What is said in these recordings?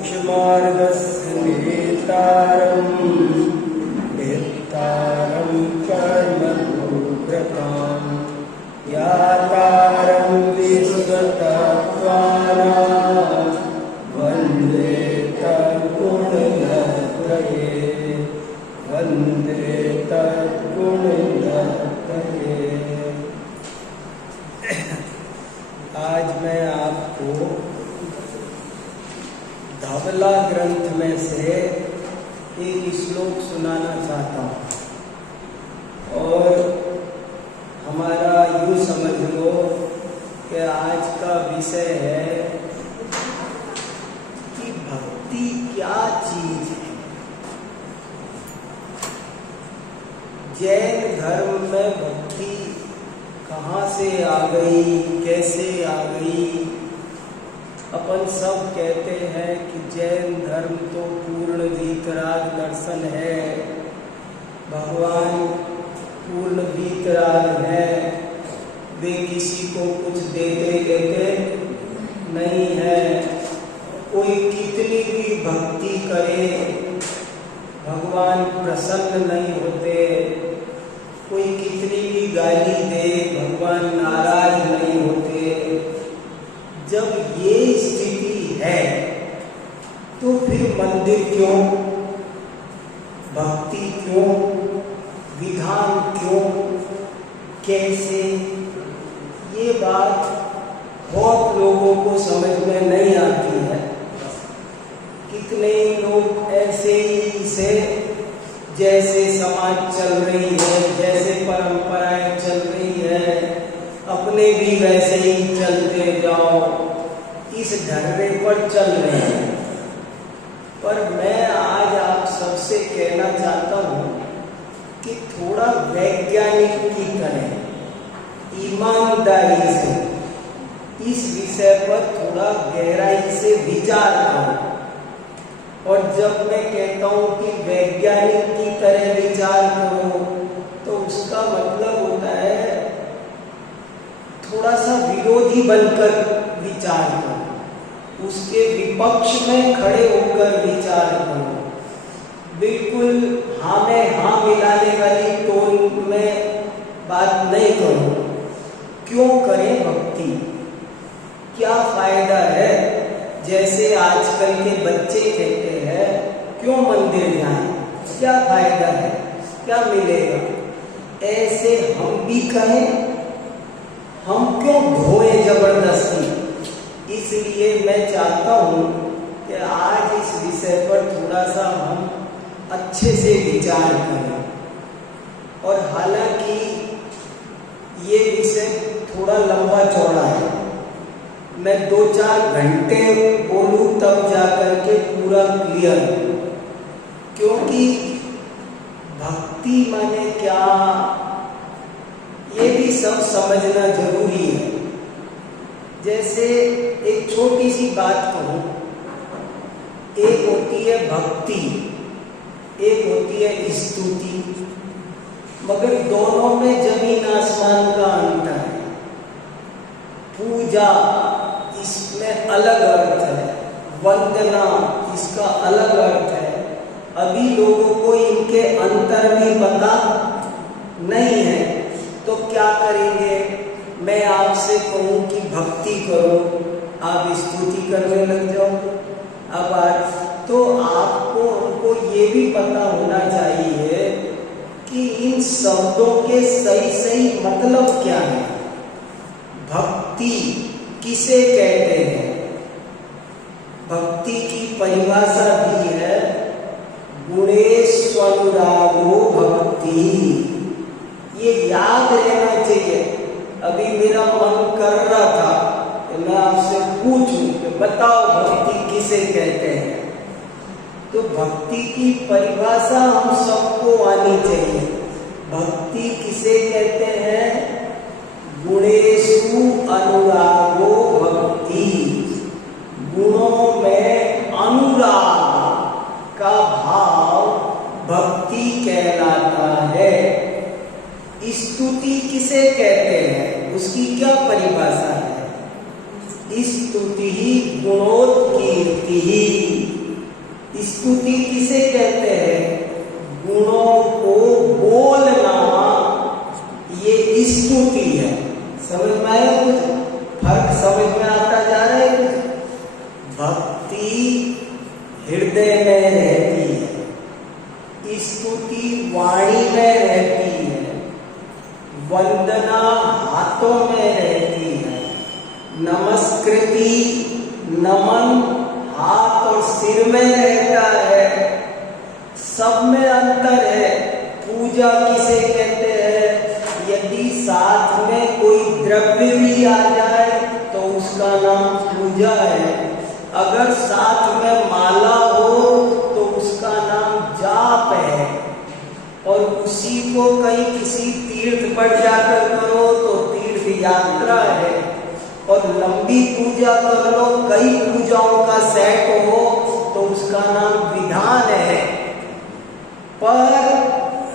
मोक्षमार्गस्य नेतारं वेत्तारं कर्मभूव्रतां यातारं विश्वतत्त्वानां वन्दे तद्गुणत्रये वन्दे तद्गुणत्रये। आज मैं आपको धवला ग्रंथ में से एक श्लोक सुनाना चाहता हूँ और हमारा यूँ समझ लो कि आज का विषय है कि भक्ति क्या चीज है। जैन धर्म में भक्ति कहाँ से आ गई, कैसे आ गई? अपन सब कहते हैं कि जैन धर्म तो पूर्ण वीतराग दर्शन है, भगवान पूर्ण वीतराग है, वे किसी को कुछ देते लेते नहीं है। कोई कितनी भी भक्ति करे भगवान प्रसन्न नहीं होते, कोई कितनी भी गाली दे भगवान नाराज नहीं होते। जब ये स्थिति है तो फिर मंदिर क्यों, भक्ति क्यों, विधान क्यों, कैसे? ये बात बहुत लोगों को समझ में नहीं आती है। कितने लोग ऐसे ही से जैसे समाज चल रही है, जैसे परंपराएं चल रही है, अपने भी वैसे ही चलते जाओ, इस ढर्रे पर चल रहे हैं। पर मैं आज आप सबसे कहना चाहता हूँ कि थोड़ा वैज्ञानिक की तरह ईमानदारी से इस विषय पर थोड़ा गहराई से विचार करो। और जब मैं कहता हूँ कि वैज्ञानिक की तरह विचार करो तो उसका मतलब होता है थोड़ा सा विरोधी बनकर विचार करो, उसके विपक्ष में खड़े होकर विचार करो। बिल्कुल हाँ में हाँ मिलाने वाली टोन में बात नहीं करो। क्यों करें भक्ति, क्या फायदा है? जैसे आजकल के बच्चे कहते हैं क्यों मंदिर जाएं, क्या फायदा है, क्या मिलेगा? ऐसे हम भी कहें, हम क्यों ढोए जबरदस्ती? इसलिए मैं चाहता हूँ कि आज इस विषय पर थोड़ा सा हम अच्छे से विचार करें। और हालांकि ये विषय थोड़ा लंबा चौड़ा है, मैं 2-4 घंटे बोलूं तब जाकर के पूरा क्लियर, क्योंकि भक्ति माने क्या ये भी सब समझना जरूरी है। जैसे एक छोटी सी बात कहूं, एक होती है भक्ति, एक होती है स्तुति, मगर दोनों में जमीन आसमान का अंतर है। पूजा इसमें अलग अर्थ है, वंदना इसका अलग अर्थ है। अभी लोगों को इनके अंतर भी पता नहीं है, तो क्या करेंगे? मैं आपसे कहूं कि भक्ति करो, आप स्तुति करने लग जाओ। अब आज तो आपको हमको ये भी पता होना चाहिए कि इन शब्दों के सही सही मतलब क्या है। भक्ति किसे कहते हैं? भक्ति की परिभाषा दी है गुणेष्वनुरागो भक्ति। ये याद रहना चाहिए। अभी मेरा मन कर रहा था कि मैं आपसे पूछूं कि बताओ भक्ति किसे कहते हैं। तो भक्ति की परिभाषा हम सबको आनी चाहिए। भक्ति किसे कहते हैं? गुणेषु अनुरागो भक्ति। गुणों में अनुराग का भाव भक्ति कहलाता है। स्तुति किसे कहते हैं? उसकी क्या परिभाषा है? स्तुति गुणोत्कीर्ति। स्तुति किसे कहते हैं? गुणों को बोलना, ये स्तुति है। समझ में आया? कुछ फर्क समझ में आता जा रहा है? कुछ भक्ति हृदय में रहती है, स्तुति वाणी में रहती है, वंदना हाथों में रहती है, नमस्कृति नमन हाथ और सिर में रहता है। सब में अंतर है। पूजा किसे कहते हैं? यदि साथ में कोई द्रव्य भी आ जाए तो उसका नाम पूजा है। अगर साथ में माला हो तो उसका नाम जाप है। और उसी को कहीं किसी तीर्थ पर जाकर करो तो तीर्थ यात्रा है। और लंबी पूजा कर लो, कई पूजाओं का सेट हो तो उसका नाम विधान है। पर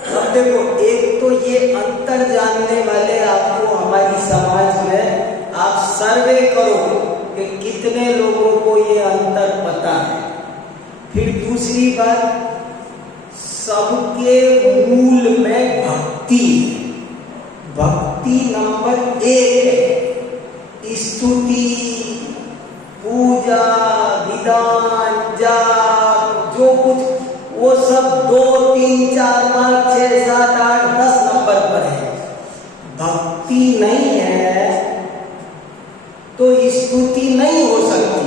अब देखो, एक तो ये अंतर जानने वाले आपको हमारी समाज में, आप सर्वे करो कि कितने लोगों को ये अंतर पता है। फिर दूसरी बात, सबके मूल में भक्ति है। भक्ति नंबर 1 है। स्तुति, पूजा, विधान, जाप, जो कुछ वो सब 2, 3, 4, 5, 6, 7, 8, 10 नंबर पर है। भक्ति नहीं है तो स्तुति नहीं हो सकती।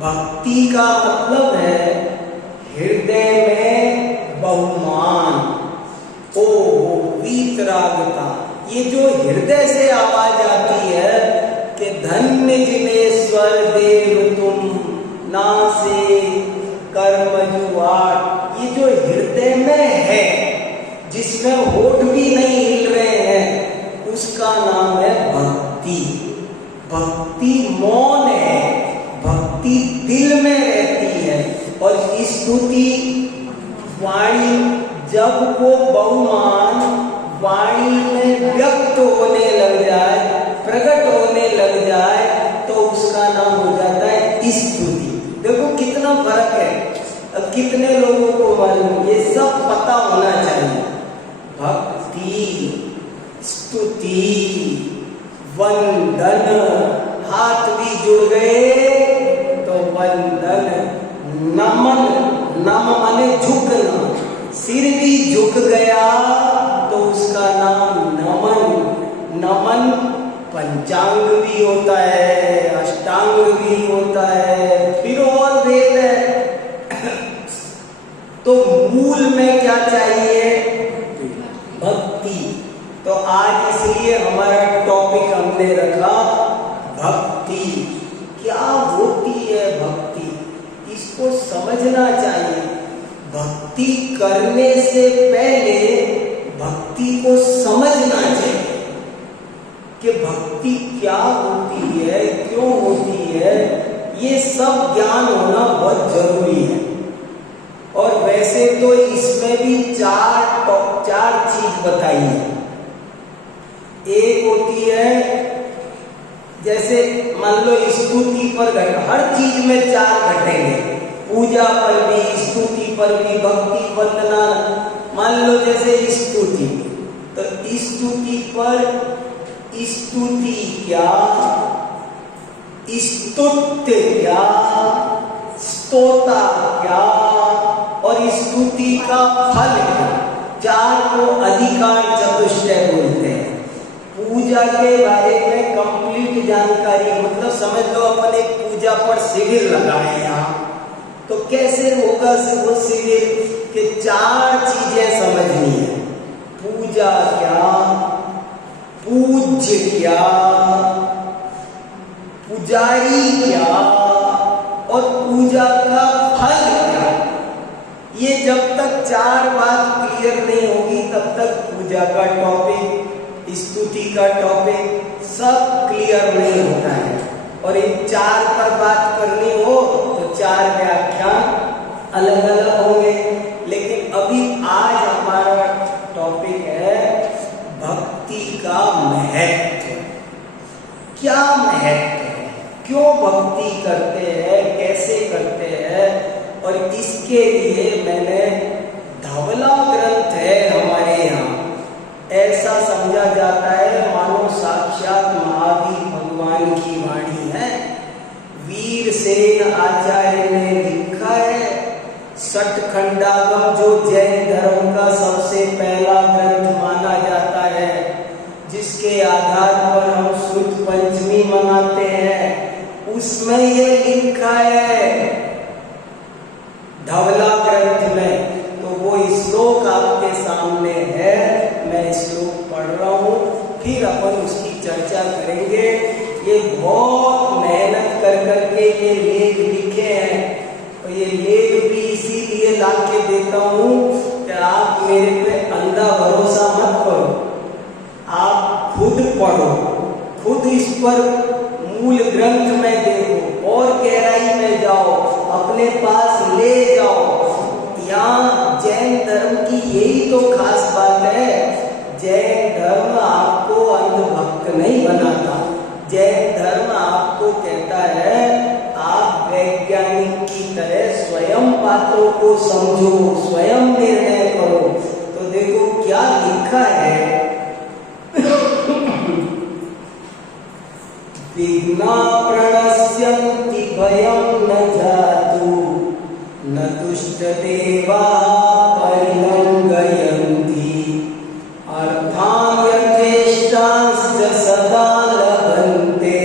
भक्ति का मतलब है हृदय में बहुमान, ओ वीतरागता। ये जो हृदय से आवाज आती है कि धन्य जिनेश्वर देव तुम नासे कर्म जुआट, ये जो हृदय में है, जिसमें होठ भी नहीं हिल रहे हैं, उसका नाम है भक्ति। भक्ति मौन है, भक्ति दिल में रहती है। और स्तुति वाणी, जब वो बहुमान वाणी में व्यक्त होने लग जाए, प्रकट होने लग जाए, तो उसका नाम हो जाता है स्तुति। देखो कितना फर्क है। अब कितने लोगों को मालूम, ये सब पता होना चाहिए। भक्ति, स्तुति, वंदन, हाथ भी जुड़ गए तो वंदन, नमन, नम माने झुकना, सिर भी झुक गया तो उसका नाम नमन। नमन पंचांग भी होता है, अष्टांग भी होता है, फिर और भेद है। तो मूल में क्या चाहिए? भक्ति। तो आज इसलिए हमारा टॉपिक हमने रखा भक्ति। क्या होती है भक्ति? इसको समझना चाहिए। भक्ति करने से पहले भक्ति को समझना चाहिए कि भक्ति क्या होती है, क्यों होती है। ये सब ज्ञान होना बहुत जरूरी है। और वैसे तो इसमें भी चार चीज बताई है। एक होती है, जैसे मान लो स्तुति पर हर चीज में 4 घटेंगे। पूजा पर भी, स्तुति पर भी, भक्ति वंदना। मान लो जैसे स्तुति, तो स्तुति पर स्तुति क्या, स्तुत्य क्या, स्तोता क्या और स्तुति का फल क्या। 4 को अधिकार चतुष्टय बोलते हैं। पूजा के बारे में कंप्लीट जानकारी, मतलब समझ लो अपन एक पूजा पर शिविर लगाए यहाँ, तो कैसे होगा वो शिविर के 4 चीजें समझनी है। पूजा क्या, पूज्य क्या, पुजारी क्या और पूजा का फल क्या। ये जब तक 4 बात क्लियर नहीं होगी तब तक पूजा का टॉपिक, स्तुति का टॉपिक सब क्लियर नहीं होता है। और इन 4 पर बात करनी हो तो 4 व्याख्यान अलग अलग होंगे। लेकिन अभी आज हमारा टॉपिक है भक्ति का महत्व। क्या महत्व है, क्यों भक्ति करते हैं, कैसे करते हैं और इसके इसके लिए मैंने धवला ग्रंथ है हमारे यहाँ, ऐसा समझा जाता है मानो साक्षात महावीर भगवान की वाणी है। वीरसेन आचार्य ने लिखा है षटखंडागम, जो जैन धर्म का सबसे पहला ग्रंथ माना जाता है, जिसके आधार पर हम शुद्ध पंचमी मनाते हैं। उसमें ये लिखा है धवला ग्रंथ में, तो वो श्लोक आपके सामने है, मैं श्लोक पढ़ रहा हूँ, फिर अपन उसकी चर्चा करेंगे। ये बहुत मेहनत कर करके ये लेख लिखे हैं, और ये लेख भी इसीलिए ला के देता हूँ कि आप मेरे पे अंधा भरोसा मत करो, आप खुद पढ़ो, खुद इस पर मूल ग्रंथ में देखो और गहराई में जाओ, अपने पास ले जाओ। यहाँ जैन धर्म की यही तो खास बात है, जैन धर्म आपको अंधभक्त नहीं बनाता, जैन धर्म आपको कहता है आप वैज्ञानिक की तरह स्वयं बातों को समझो, स्वयं निर्णय करो। तो देखो क्या लिखा है, विघ्ना प्रणश्यन्ति भयं न जातु, न दुष्ट देवा परिलंघयन्ति, अर्थान् यथेष्टांश्च सदा लभन्ते,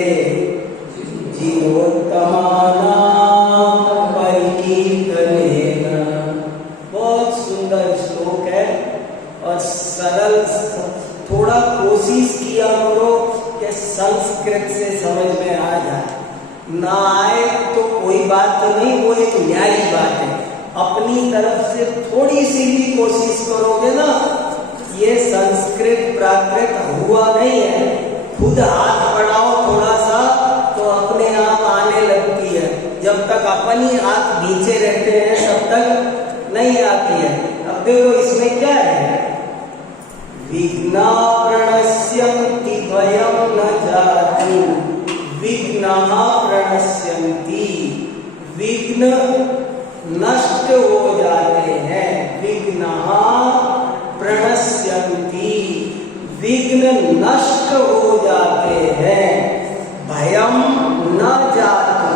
जीवोत्तमानां परिकीर्तनेन। बहुत सुंदर श्लोक है और सरल, थोड़ा कोशिश किया करो कि संस्कृत से समझ में आ जाए, ना आए तो कोई बात नहीं, वो एक न्यायी बात है। अपनी तरफ से थोड़ी सी भी कोशिश करोगे ना, ये संस्कृत प्राकृत हुआ नहीं है, खुद हाथ बढ़ाओ थोड़ा सा तो अपने आप आने लगती है। जब तक अपन ही हाथ नीचे रहते हैं तब तक नहीं आती है। अब देखो इसमें क्या है, विघ्ना प्रणश्यन्ति भयं न जातु, विघ्नाः प्रणश्यन्ति, विघ्न नष्ट हो जाते हैं, विघ्नाः प्रणश्यन्ति, विघ्न नष्ट हो जाते हैं। भयं न जातु,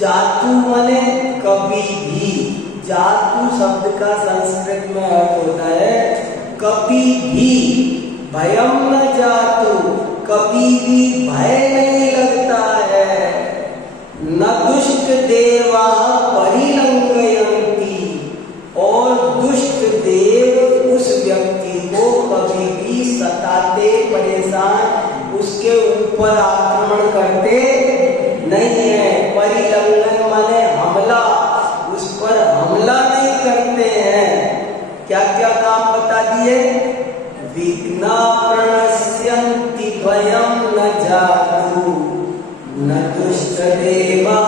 जातु माने कभी भी, जातु शब्द का संस्कृत में अर्थ होता है कभी भी, भयं न जातु, कभी भी भय नहीं लगता है। न दुष्ट देवा परिलंघयन्ति, और दुष्ट देव उस व्यक्ति को कभी भी सताते, परेशान, उसके ऊपर आक्रमण करते नहीं है। परिलंघन माने हमला, उस पर हमला नहीं करते हैं। क्या क्या काम बता दिए, विघ्ना प्रणश्यन्ति भयं न जातु, न दुष्ट देवा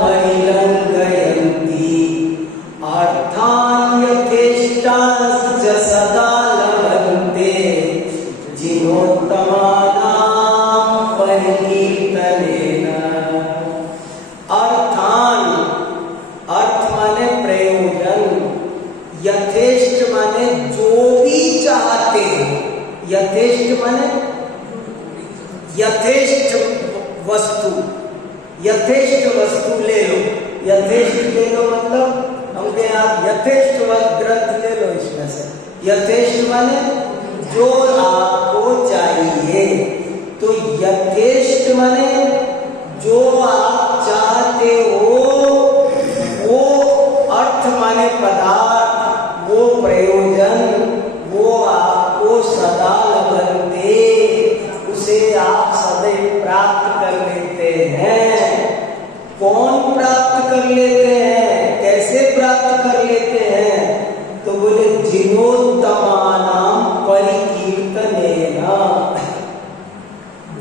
परिलंघयन्ति, अर्थान् यथेष्टांश्च सदा लभन्ते, जिनोत्तमानां परिकीर्तनेन। अर्थान्, अर्थ माने प्रयोजन, यथेष्ट माने जो भी चाहते हो, यथेष्ट माने यथेष्ट वस्तु, यथेष्ट वस्तु ले लो, यथेष्ट ले लो मतलब हमके आप यथेष्ट ग्रंथ ले लो इसमें से। यथेष्ट माने जो आपको चाहिए, तो यथेष्ट माने जो आप चाहते हो, वो अर्थ माने पदार्थ, वो प्रयोजन, वो आपको सदा लभन्ते, उसे आप सदैव प्राप्त कर लेते हैं। कौन प्राप्त कर लेते हैं, कैसे प्राप्त कर लेते हैं, तो बोले जिनोत्तमानां परिकीर्तनेन,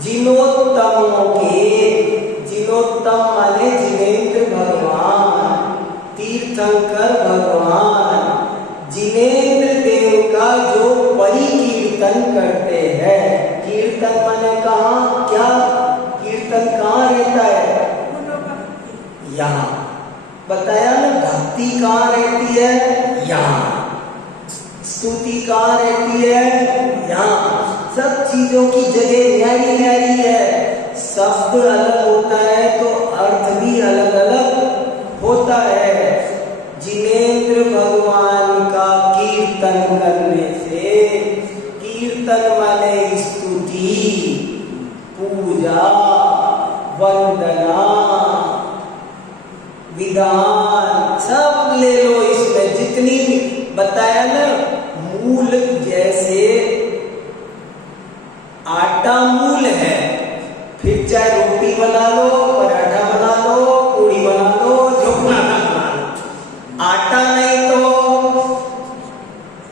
जिनोत्तमों के, जिनोत्तम माने जिनेंद्र भगवान, तीर्थंकर भगवान, जिनेंद्र देव का जो परिकीर्तन करते हैं। कीर्तन माने कहाँ, क्या कीर्तन कहाँ रहता है, यहाँ। बताया ना, भक्ति कहाँ रहती है? यहाँ। स्तुति कहाँ रहती है? यहाँ। सब चीजों की जगह न्यारी न्यारी है। शब्द अलग होता है तो अर्थ भी अलग अलग होता है। जिनेंद्र भगवान का कीर्तन करने से, कीर्तन माने स्तुति, पूजा, वंदना, विधान, सब ले लो इसमें जितनी बताया ना। मूल जैसे आटा मूल है, फिर चाहे रोटी बना लो, पराठा बना लो, पूड़ी बना लो, जो बनाना बना लो। आटा नहीं तो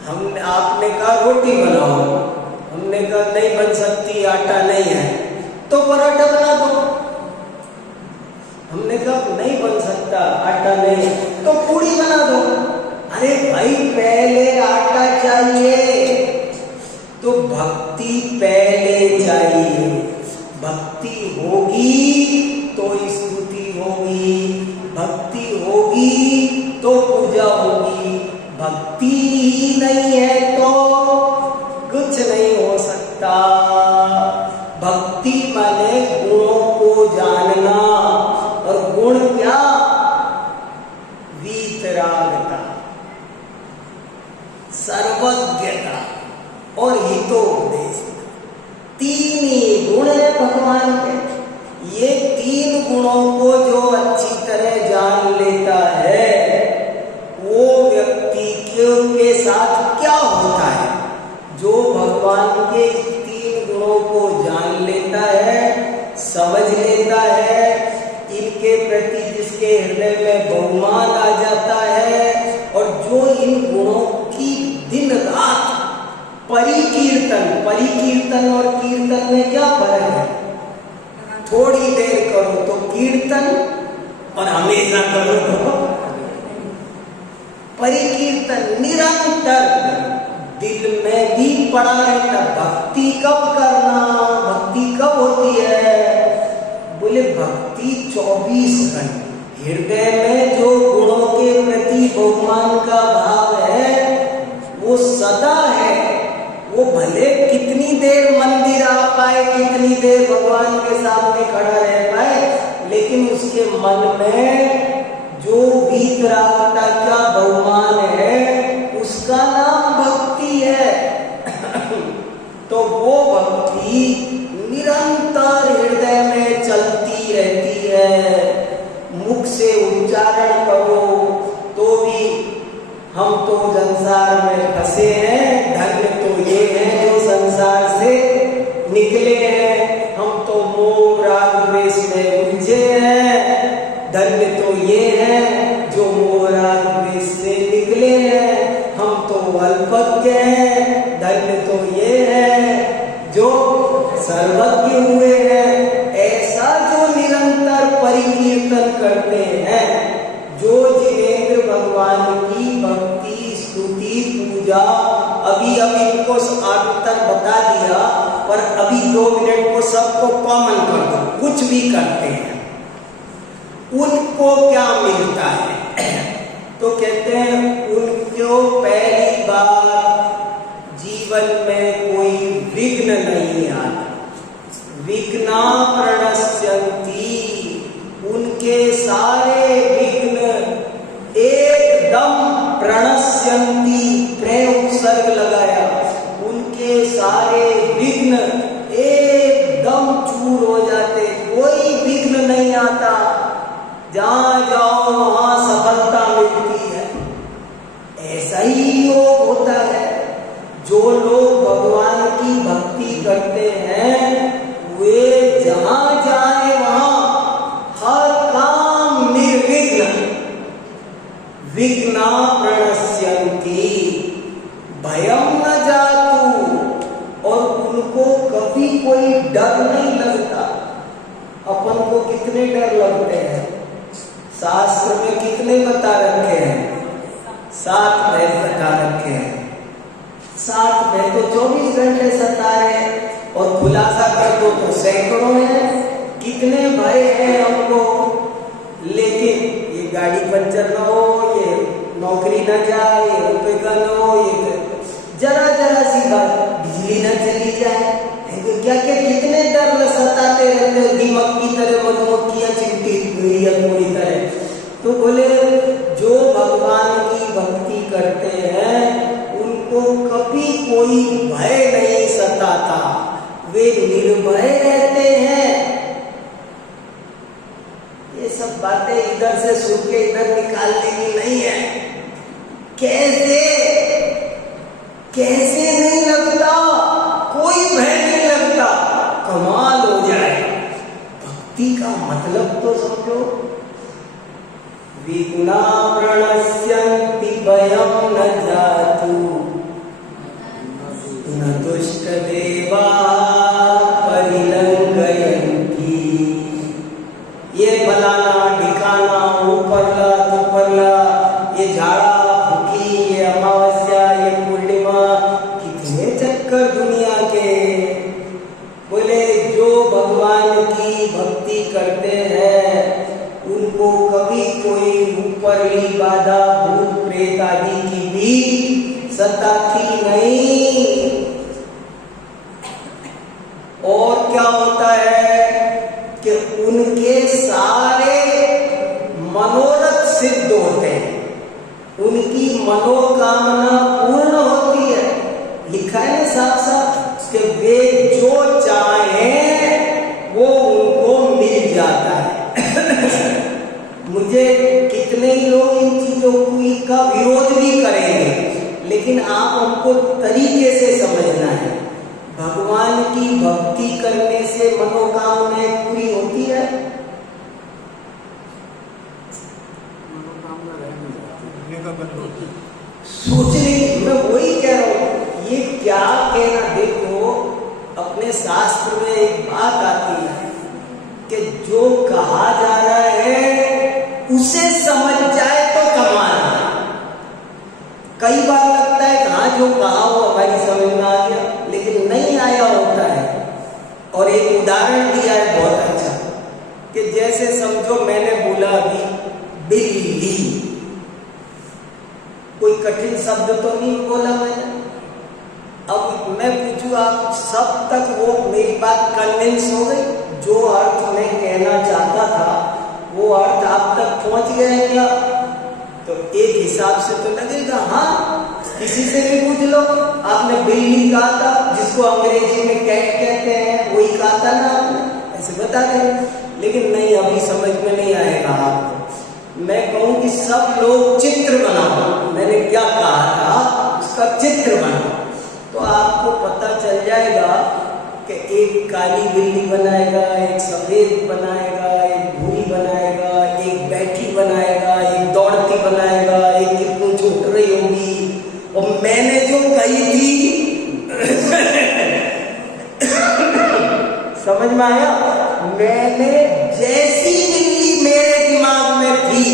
हमने आपने कहा रोटी बनाओ, हमने कहा नहीं बन सकती, आटा नहीं है, तो पराठा बना दो। हमने कहा नहीं बन सकता, आटा नहीं, तो पूड़ी बना दो। अरे भाई पहले आटा चाहिए, तो भक्ति पहले चाहिए। भक्ति होगी तो स्तुति होगी, भक्ति होगी तो पूजा होगी। भक्ति ही नहीं है तो कुछ नहीं हो सकता। भक्ति माने गुणों को जानना, और गुण क्या? वीतरागता, सर्वज्ञता और हितोपदेश। तीन ही गुण है भगवान के। ये तीन गुणों को जो अच्छी तरह जान लेता है, वो व्यक्ति के साथ क्या होता है? जो भगवान के तीन गुणों को जान लेता है, समझ लेता है, इनके प्रति जिसके हृदय में बहुमान आ जाता है, और जो इन गुणों की दिन रात परिकीर्तन और कीर्तन में क्या फर्क है? थोड़ी देर करो तो कीर्तन, और हमेशा करो तो परिकीर्तन। निरंतर दिल में भी पड़ा रहता। भक्ति कब करना? भक्ति कब होती है? बोले भक्ति 24 घंटे। हृदय में जो गुणों के प्रति भगवान का भाव है वो सदा है। वो भले कितनी देर मंदिर आ पाए, कितनी देर भगवान के सामने खड़ा रह पाए, लेकिन उसके मन में जो वीतरागता का बहुमान है, उसका नाम भक्ति है। तो वो भक्ति निरंतर हृदय में चलती रहती है। मुख से उच्चारण करो तो भी हम तो संसार में फंसे हैं, धन्य तो ये हैं जो संसार से निकले हैं। हम तो मोह राग द्वेष में उलझे हैं, धन्य तो ये हैं जो मोह राग द्वेष से निकले हैं। हम तो अल्पज्ञ हैं, धन्य तो ये हैं जो सर्वज्ञ हुए हैं। ऐसा जो निरंतर परिकीर्तन करते हैं, जो जिनेंद्र भगवान की भक्ति, स्तुति, पूजा, अभी इनको आदतन बता दिया, पर अभी 2 मिनट को सबको कॉमन कर दो। कुछ भी करते हैं उनको क्या मिलता है? तो कहते हैं उनको पहली बार जीवन में कोई विघ्न नहीं आता। विघ्ना प्रणश्यन्ति, उनके सारे विघ्न एकदम प्रणश्यन्ति, प्रेम उपसर्ग लगाया, उनके सारे विघ्न एकदम चूर हो जाते। कोई विघ्न नहीं आता। जहां जाओ वहां सफलता मिलती है। ऐसा ही योग होता है। जो लोग भगवान की भक्ति करते हैं, वे जहां जाए वहां हर काम निर्विघ्न। विघ्ना प्रणश्यन्ति भयम न जातु, और उनको कभी कोई डर नहीं लगता। अपन को कितने डर लगते हैं? शास्त्र में कितने बता रखे हैं? 7 भय बता रखे हैं। 7 भय तो 24 घंटे सता है, और खुलासा कर दो तो सैकड़ों हैं। कितने भय हैं हमको, लेकिन ये गाड़ी पंचर न हो, ये नौकरी न जाए, ये रुपए का न हो, ये जरा जरा सी बात, बिजली न चली जाए, क्या क्या कितने डर सताते रहते हैं, दीमक की तरह, मधुमक्खियां चिमटी हुई है पूरी तरह। तो बोले जो भगवान की भक्ति करते हैं उनको कभी कोई भय नहीं सताता, वे निर्भय रहते हैं। ये सब बातें इधर से सुन के इधर निकालने की नहीं है। कैसे कैसे नहीं लगता, कोई भय नहीं लगता, कमाल हो जाएगा। भक्ति का मतलब तो समझो। विगुणा प्रणश्यन्ति भयं न जातु, न दुष्ट देवा परिलंघयन्ति। ये फलाना ढिकाना, ऊपरला तुपरला, ये झाड़ा फूकी, ये अमावस्या, ये पूर्णिमा, कितने चक्कर दुनिया के। बोले जो भगवान की भक्ति करते हैं उनको कभी कोई ऊपरली बाधा, भूत प्रेत आदि की भी सताती नहीं। और क्या होता है कि उनके सारे मनोरथ सिद्ध होते हैं, उनकी मनोकामना पूर्ण होती है। लिखा है ना साफ साफ कि वे जो चाहें वो उनको मिल जाता है। मुझे कितने ही लोग इन चीजों का विरोध भी करेंगे, लेकिन आप हमको तरीके से समझना है। भगवान की भक्ति करने से मनोकामनाएं पूरी होती है। सोचने मैं वही कह रहा हूं, ये क्या कहना। देखो अपने शास्त्र में एक बात आती है कि जो कहा जा रहा है उसे समझ जाए तो कमाल है। कई बार लगता है हाँ जो कहा वो हमारी समझ में आ गया, लेकिन नहीं आया होता है। और एक उदाहरण दिया है बहुत अच्छा कि जैसे समझो मैंने बोला अभी बिल्ली, कोई कठिन शब्द तो नहीं बोला मैंने। अब मैं पूछूं आप सब तक वो मेरी बात कन्विंस हो गई? जो अर्थ मैं कहना चाहता था वो अर्थ आप तक पहुंच गया क्या? तो एक हिसाब से तो लगेगा हाँ, किसी से भी पूछ लो, आपने बिल्ली कहा था, जिसको अंग्रेजी में कैट कहते हैं, वही कहा था ना आपने, ऐसे बता दें। लेकिन नहीं, अभी समझ में नहीं आएगा आपको। मैं कहूं कि सब लोग चित्र बनाओ, मैंने क्या कहा था, उसका चित्र बनाओ, तो आपको पता चल जाएगा कि एक काली बिल्ली बनाएगा, एक सफेद बनाएगा, एक भूरी बनाएगा, एक बैठी बनाएगा, एक दौड़ती बनाएगा, एक कितनी छूट रही होगी। और मैंने जो कही थी समझ में आया? मैंने जैसी बिल्ली मेरे दिमाग में थी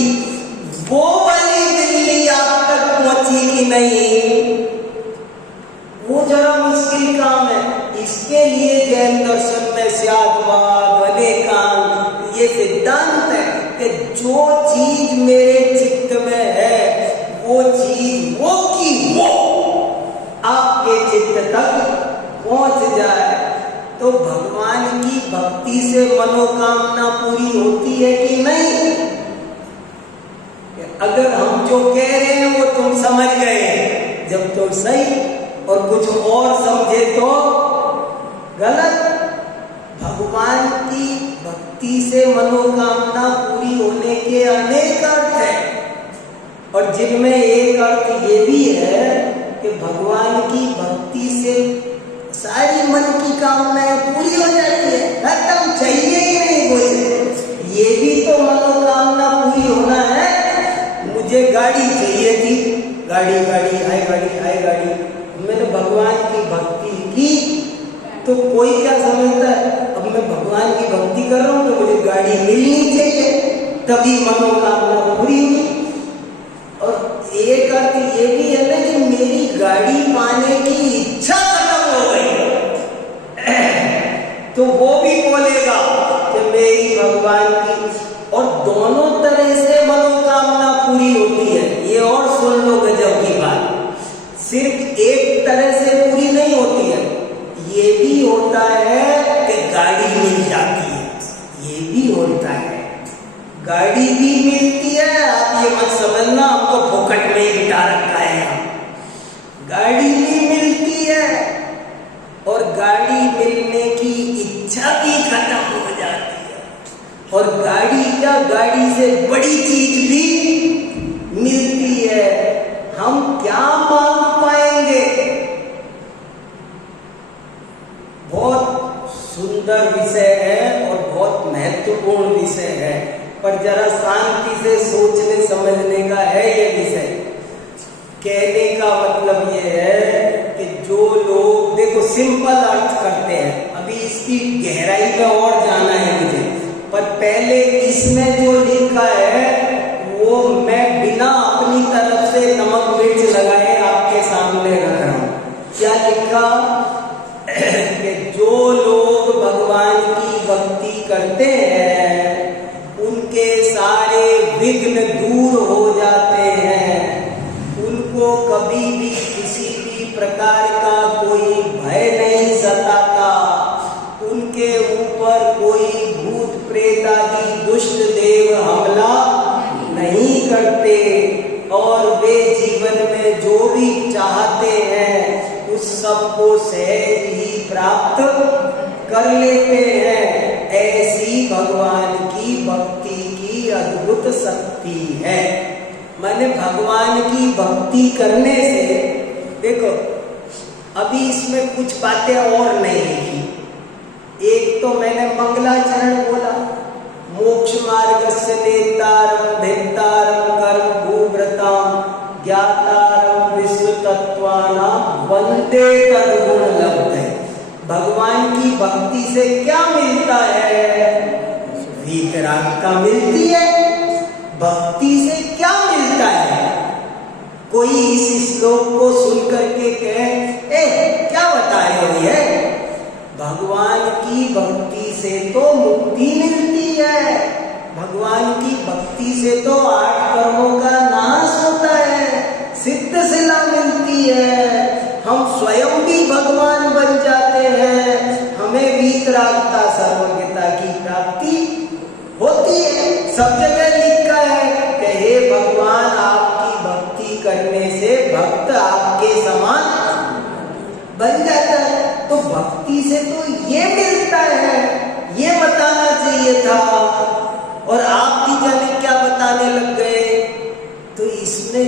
वो वाली बिल्ली आप तक पहुंची कि नहीं, वो जरा मुश्किल काम है। इसके लिए जैन दर्शन में स्यादवाद, अनेकांत, ये सिद्धांत है कि जो चीज मेरे चित्त में है वो चीज वो की वो आपके चित्त तक पहुंच जाए। तो भगवान की भक्ति से मनोकामना पूरी होती है कि नहीं? अगर हम जो कह रहे हैं वो तुम समझ गए जब तो सही, और कुछ और समझे तो गलत। भगवान की भक्ति से मनोकामना पूरी होने के अनेक अर्थ हैं, और जिनमें एक अर्थ ये भी है कि भगवान की भक्ति से सारी मन की कामनाएं पूरी हो जाती है, एकदम चाहिए ही नहीं कोई। ये भी तो मनोकामना पूरी होना है। मुझे गाड़ी चाहिए थी, गाड़ी आए गाड़ी, मैंने भगवान की भक्ति की तो कोई क्या समझता है, अब मैं भगवान की भक्ति कर रहा हूं तो मुझे गाड़ी मिलनी चाहिए, तभी मनोकामना पूरी हुई। और एक अर्थ ये भी है ना कि मेरी गाड़ी पाने की इच्छा खत्म हो गई तो वो भी बोलेगा कि मेरी भगवान की। और दोनों तरह से मनोकामना गाड़ी भी मिलती है, आप ये मत समझना हमको फोकट में ही बिठा रखा है यहाँ। गाड़ी भी मिलती है और गाड़ी मिलने की इच्छा भी खत्म हो जाती है, और गाड़ी क्या, गाड़ी से बड़ी चीज भी मिलती है। हम क्या मांग पाएंगे? बहुत सुंदर विषय है और बहुत महत्वपूर्ण विषय है, पर जरा शांति से सोचने समझने का है ये विषय। कहने का मतलब ये है कि जो लोग, देखो सिंपल अर्थ करते हैं, अभी इसकी गहराई में और जाना है मुझे, पर पहले इसमें जो लिखा है वो मैं बिना अपनी तरफ से नमक मिर्च लगाए आपके सामने रख रहा हूं। क्या लिखा कि जो लोग भगवान की भक्ति करते हैं उनके सारे विघ्न दूर हो जाते हैं, उनको कभी भी किसी भी प्रकार का कोई भय नहीं सताता, उनके ऊपर कोई भूत प्रेत आदि दुष्ट देव हमला नहीं करते, और वे जीवन में जो भी चाहते हैं उस सब को सहज ही प्राप्त कर लेते हैं। ऐसी भगवान की भक्ति की अद्भुत शक्ति है। मैंने भगवान की भक्ति करने से, देखो अभी इसमें कुछ बातें और नहीं लिखी। एक तो मैंने मंगलाचरण बोला, मोक्ष मार्ग से नेतारम भेदारम कर्म भूव्रताम ज्ञातारम विश्व तत्वानाम वंदे तद्गुण लब्धे। भगवान की भक्ति से क्या मिलता है? वीतरागता मिलती है। भक्ति से क्या मिलता है? कोई इस श्लोक को सुन करके कहे क्या बता रहे हो ये? भगवान की भक्ति से तो मुक्ति मिलती है, भगवान की भक्ति से तो 8 कर्मों का नाश होता है, सिद्ध शिला मिलती है, हम स्वयं भी भगवान बन जाते हैं, हमें वीतरागता सर्वज्ञता की प्राप्ति होती है। सब जगह लिखा है कि हे भगवान आपकी भक्ति करने से भक्त आपके समान बन जाता है। तो भक्ति से तो ये मिलता है, ये बताना चाहिए था, और आप भी जाने क्या बताने लग गए। तो इसमें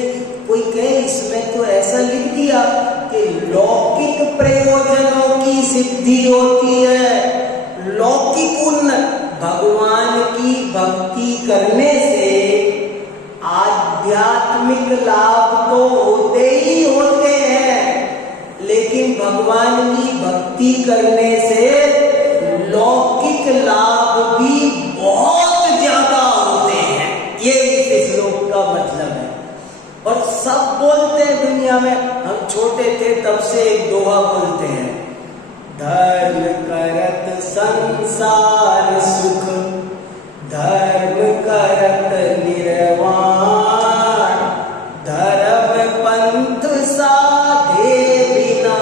कोई कहे, इसमें तो ऐसा लिख दिया कि लौकिक प्रयोजनों की सिद्धि होती है। लौकिक उन्नति, भगवान की भक्ति करने से आध्यात्मिक लाभ तो होते ही होते हैं, लेकिन भगवान की भक्ति करने से लौकिक लाभ भी बहुत ज्यादा होते हैं। ये इस श्लोक का मतलब है। और सब बोलते हैं दुनिया में, हम छोटे थे तब से एक दोहा बोलते हैं, धर्म करत संसार सुख, धर्म करत निर्वाण, धर्म पंथ साधे बिना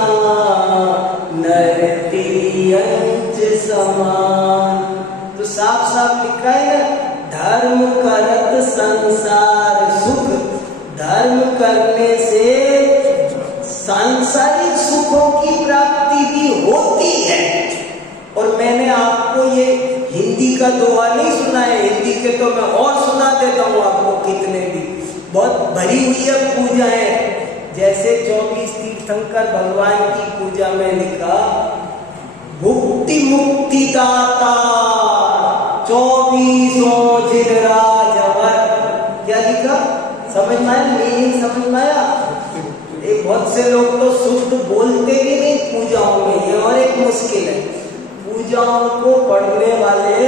नर तिर्यंच समान। तो साफ साफ लिखा है ना, धर्म करत संसार सुख, धर्म करने से सांसारिक सुखों की प्राप्ति भी होती है। और मैंने आपको ये हिंदी का दोहा नहीं सुना है, हिंदी के तो मैं और सुना देता हूँ आपको कितने भी, बहुत भरी हुई है पूजा है। जैसे 24 तीर्थंकर भगवान की पूजा में लिखा, भुक्ति मुक्ति दाता 24 जिनराजवर। क्या लिखा? समझ में आया? मीनिंग समझ में आया? एक बहुत से लोग तो शुद्ध बोलते भी नहीं पूजाओं में, ये और एक मुश्किल है। पूजाओं को पढ़ने वाले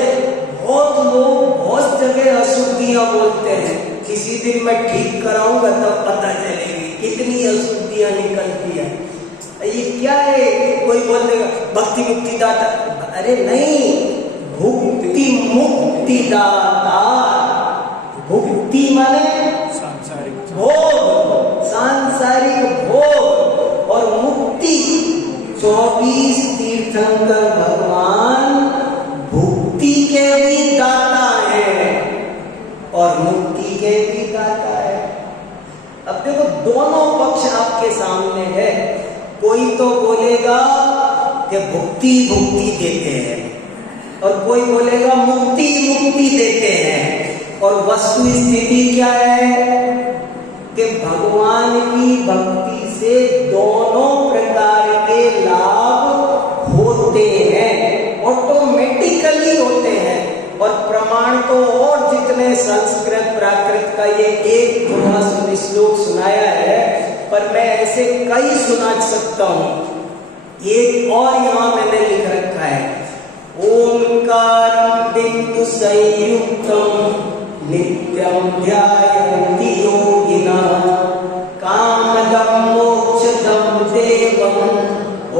बहुत लोग बहुत जगह अशुद्धियां बोलते हैं। किसी दिन मैं ठीक कराऊंगा तब पता चलेगी कितनी अशुद्धियां निकलती है। ये क्या है? कोई बोल देगा भक्ति मुक्ति दाता, अरे नहीं, भुक्ति मुक्ति दाता। भुक्ति माने भोग, सांसारिक भोग, और मुक्ति 24 तीर्थंकर भगवान भुक्ति के भी दाता है। और मुक्ति के भी दाता है। अब देखो दोनों पक्ष आपके सामने है। कोई तो बोलेगा कि भुक्ति भुक्ति देते हैं और कोई बोलेगा मुक्ति मुक्ति देते हैं। और वस्तु स्थिति क्या है कि भगवान की भक्ति से दोनों प्रकार के लाभ होते हैं, ऑटोमेटिकली होते हैं। और प्रमाण तो और जितने संस्कृत प्राकृत का ये एक थोड़ा श्लोक सुनाया है, पर मैं ऐसे कई सुना सकता हूं। एक और यहाँ मैंने लिख रखा है, ओंकारं बिंदु संयुक्तम नित्यं ध्यायन्ति योगिनः कामदं मोक्षदं देवं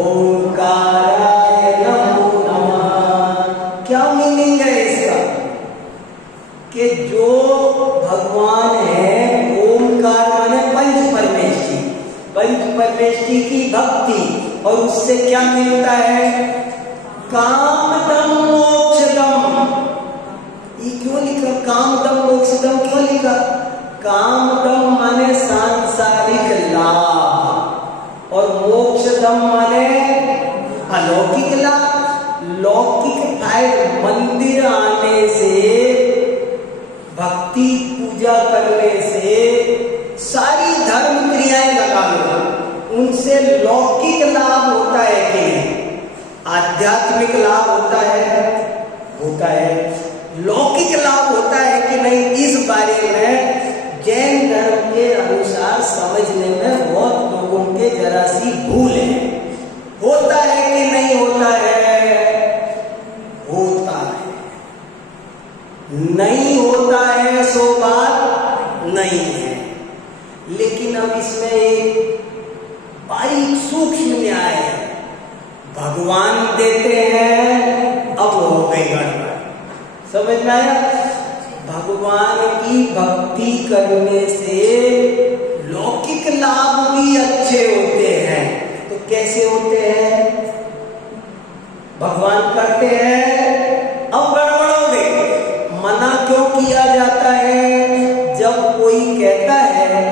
ओंकाराय नमो नमः। क्या मीनिंग है इसका कि जो भगवान है, ओंकार माने पंच परमेष्टि, पंच परमेष्टि की भक्ति, और उससे क्या मिलता है? कामदम मोक्षदम। ये क्यों लिखा कामदम मोक्षदम, क्यों लिखा? कामदम माने सांसारिक लाभ और मोक्षदम माने अलौकिक लाभ। लौकिक फायदे मंदिर आने से, भक्ति पूजा करने से, सारी धर्म क्रियाएं लगा लो, उनसे लौकिक लाभ होता है कि आध्यात्मिक लाभ होता है? होता है। लौकिक लाभ होता है कि नहीं, इस बारे में जैन धर्म के अनुसार समझने में बहुत लोगों के जरा सी भूल है। होता है कि नहीं होता है? होता है। नहीं होता है सो बात नहीं है। लेकिन अब इसमें एक बारीक सूक्ष्म न्याय है। भगवान देते हैं, अब हो गई गड़बड़। समझ में आया? भगवान की भक्ति करने से लौकिक लाभ भी अच्छे होते हैं। तो कैसे होते हैं? भगवान करते हैं, अब गड़बड़ हो गई। मना क्यों किया जाता है? जब कोई कहता है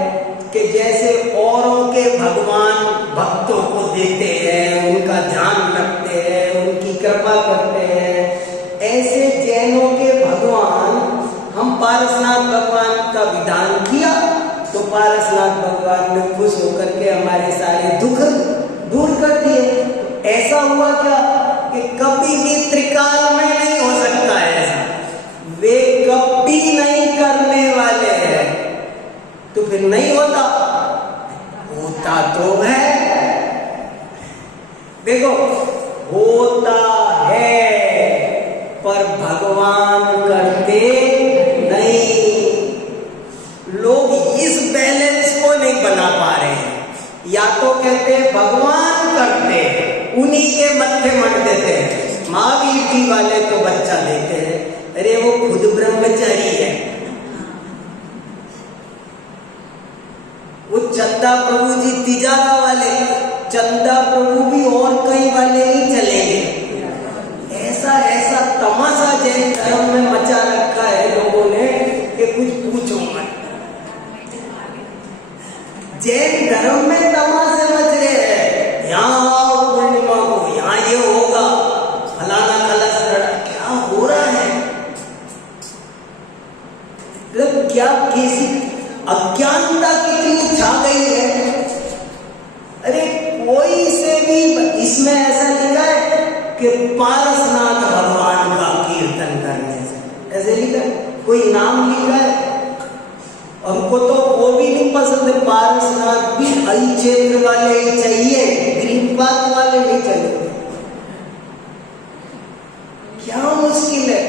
कि जैसे औरों के भगवान भक्तों को देते हैं, उनका ध्यान रखते हैं, उनकी कृपा करते हैं, ऐसे जैनों के भगवान, हम पारसनाथ भगवान का विधान किया तो पारसनाथ भगवान ने खुश होकर के हमारे सारे दुख दूर कर दिए। ऐसा हुआ क्या कि कभी भी त्रिकाल में नहीं हो सकता है ऐसा। वे कभी नहीं करने वाले हैं, तो फिर नहीं होता? होता तो है। देखो होता है, पर भगवान करते नहीं। लोग इस बैलेंस को नहीं बना पा रहे हैं। या तो कहते भगवान करते, उन्हीं के मत्थे मत देते हैं। महावीर जी वाले तो बच्चा देते हैं, अरे वो खुद ब्रह्मचारी है। वो चंदा प्रभु जी तिजारा वाले, चंदा प्रभु भी और कई वाले ही चलेंगे। ऐसा ऐसा तमाशा जैन धर्म में मचा रखा है लोगों ने कि कुछ पूछो मत। जैन धर्म में तमाशे मच रहे हैं। यहाँ आओ पूर्णिमा को, यहाँ ये होगा, फलाना कलश लड़ा, क्या हो रहा है? मतलब क्या कैसी अज्ञानता कितनी छा गई है। अरे कोई से भी इसमें ऐसा लिखा है कि पारसनाथ भगवान का कीर्तन करने से, ऐसे लिखा है, कोई नाम लिखा है। हमको तो वो भी नहीं पसंद है, पारसनाथ भी हरी क्षेत्र वाले ही चाहिए, ग्रीन पार्क वाले नहीं चाहिए। क्या मुश्किल है?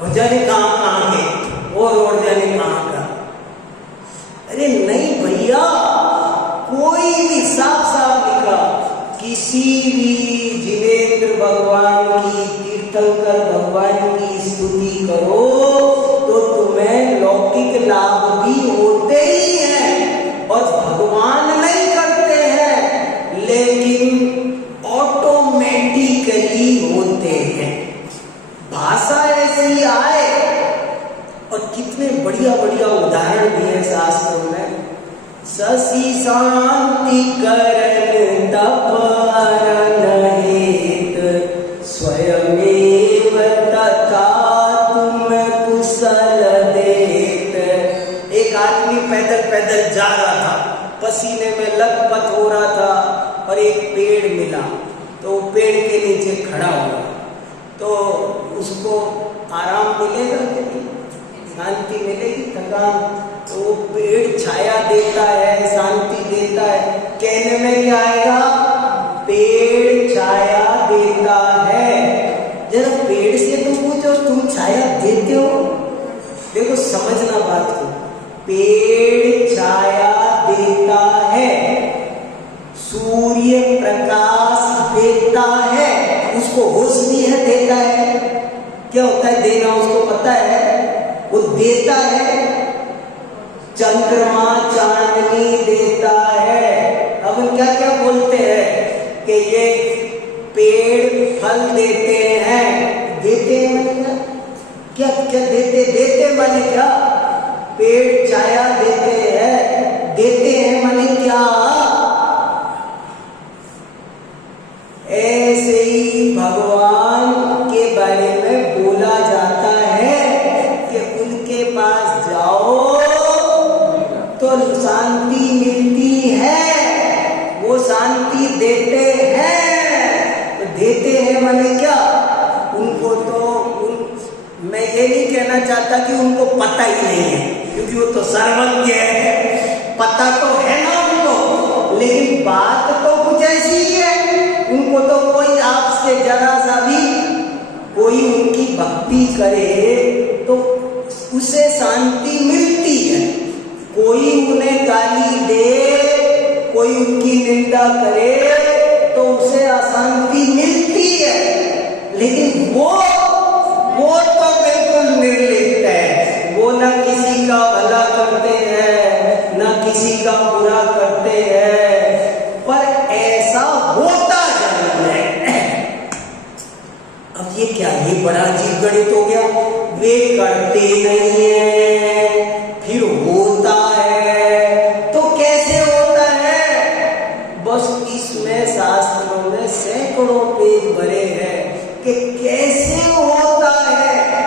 और जाने कहाँ के, वो रोड जाने कहाँ का। अरे नहीं भैया, कोई भी साफ साफ लिखा, किसी भी जिनेंद्र भगवान की कीर्तन कर, भगवान की स्तुति करो तो तुम्हें लौकिक लाभ भी होते ही हैं। और भगवान नहीं करते हैं, लेकिन ऑटोमेटिकली होते हैं। भाषा ऐसी आए कितने बढ़िया बढ़िया उदाहरण दिए शास्त्रों में। ससी शांति करन तप हरन हेत, स्वयमेव तथा तुम कुशल देत। एक आदमी पैदल पैदल जा रहा था, पसीने में लथपथ हो रहा था, और एक पेड़ मिला तो पेड़ के नीचे खड़ा हुआ। तो उसको आराम मिलेगा कि नहीं, शांति मिलेगी, थकान? तो वो पेड़ छाया देता है, शांति देता है। कहने में क्या आएगा? पेड़ छाया देता है। जरा पेड़ से तुम पूछो, तुम छाया देते हो? देखो समझना बात को, पेड़ छाया देता है, सूर्य प्रकाश देता है, उसको होश भी है, देता है। क्या होता है देना, उसको पता है, वो देता है। चंद्रमा चांदनी देता है। अब हम क्या क्या बोलते हैं कि ये पेड़ फल देते हैं, देते हैं माने क्या? क्या देते? देते माने क्या? पेड़ छाया देते हैं, देते हैं माने क्या? ऐसे ही भगवान के बारे में बोला जाता है कि उनके पास जाओ तो शांति मिलती है, वो शांति देते हैं। तो देते हैं माने क्या? उनको तो मैं ये नहीं कहना चाहता कि उनको पता ही नहीं है, क्योंकि वो तो सर्वज्ञ है, पता तो है ना उनको, लेकिन बात तो कुछ ऐसी ही है। उनको तो कोई आपसे जरा सा भी कोई उनकी भक्ति करे तो उसे शांति मिलती है। कोई उन्हें गाली दे, कोई उनकी निंदा करे तो उसे अशांति मिलती है। लेकिन वो तो बिल्कुल निर्लिप्त है, वो ना किसी का भला करते हैं, ना किसी का बुरा करते हैं, पर ऐसा होता है। अब ये क्या, ये बड़ा अजीब गणित हो गया। वे करते नहीं है, फिर होता है, तो कैसे होता है? बस इसमें शास्त्रों में सैकड़ों पेज भरे हैं कि कैसे होता है।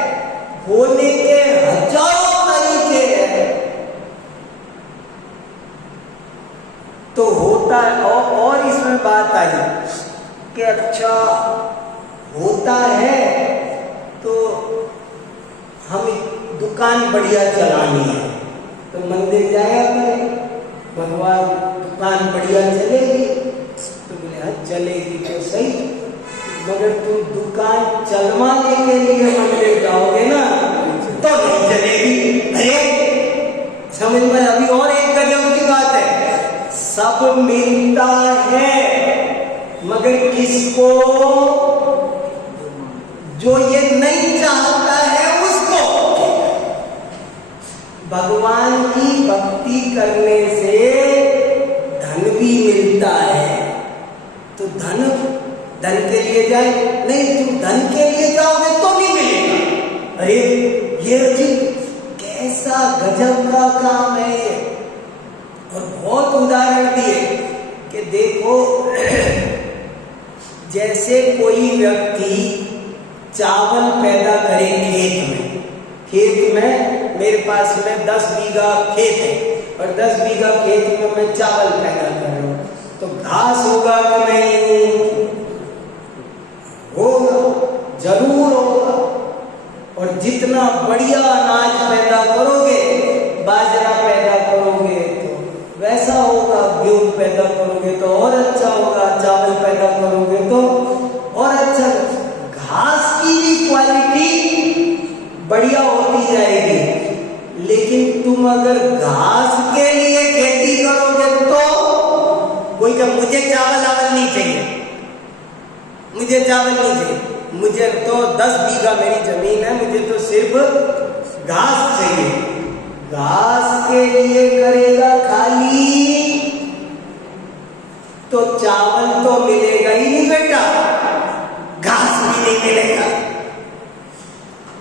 होने के हजारों तरीके हैं। तो होता है, और इसमें बात आई कि अच्छा होता है तो हमें दुकान बढ़िया चलानी है, तो मंदिर जाया करें, भगवान दुकान बढ़िया चलेगी। तो बोले हाँ चलेगी तो सही, मगर तुम दुकान चलवाने के लिए मंदिर जाओगे ना तो नहीं चलेगी। अरे समझ में? अभी और एक गजब की बात है, सब मिलता है मगर किसको? जो ये नहीं चाहता है उसको। भगवान की भक्ति करने से धन भी मिलता है, तो धन के लिए जाए, नहीं तुम धन के लिए जाओगे तो नहीं मिलेगा। अरे ये कैसा गजब का काम है ये। और बहुत उदाहरण दिए कि देखो जैसे कोई व्यक्ति चावल पैदा करे खेत में मेरे पास में 10 बीघा खेत है और 10 बीघा खेत में मैं चावल पैदा कर रहा हूं, तो घास होगा कि नहीं? होगा, जरूर होगा। और जितना बढ़िया अनाज पैदा करोगे, बाजरा पैदा करोगे तो वैसा होगा, गेहूं पैदा करोगे तो और अच्छा होगा, चावल पैदा करोगे तो और अच्छा। घास की भी क्वालिटी बढ़िया होती जाएगी, लेकिन तुम अगर घास के लिए खेती करोगे तो कोई का मुझे चावल नहीं चाहिए, मुझे चावल नहीं चाहिए, मुझे तो 10 बीघा मेरी जमीन है, मुझे तो सिर्फ घास चाहिए। घास के लिए करेगा खाली तो चावल तो मिलेगा ही नहीं बेटा, घास भी नहीं मिलेगा।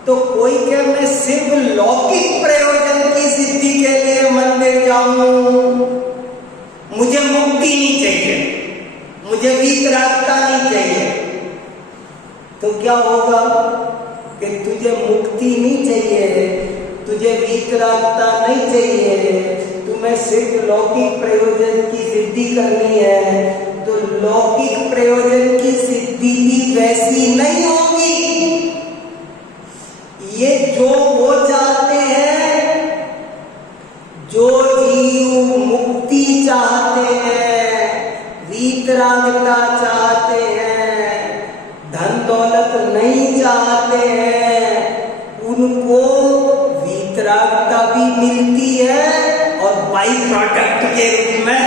तो कोई क्या मैं सिर्फ लौकिक प्रयोग तुझे वीतरागता नहीं चाहिए, तुम्हें सिर्फ लौकिक प्रयोजन की सिद्धि करनी है, तो लौकिक प्रयोजन की सिद्धि भी वैसी नहीं होगी। ये जो वो चाहते हैं, जो जीव मुक्ति चाहते हैं, वीतरागता चाहते हैं, धन दौलत नहीं चाहते हैं, उनको वीतरागता भी मिलती है और बाई प्रोडक्ट के रूप में।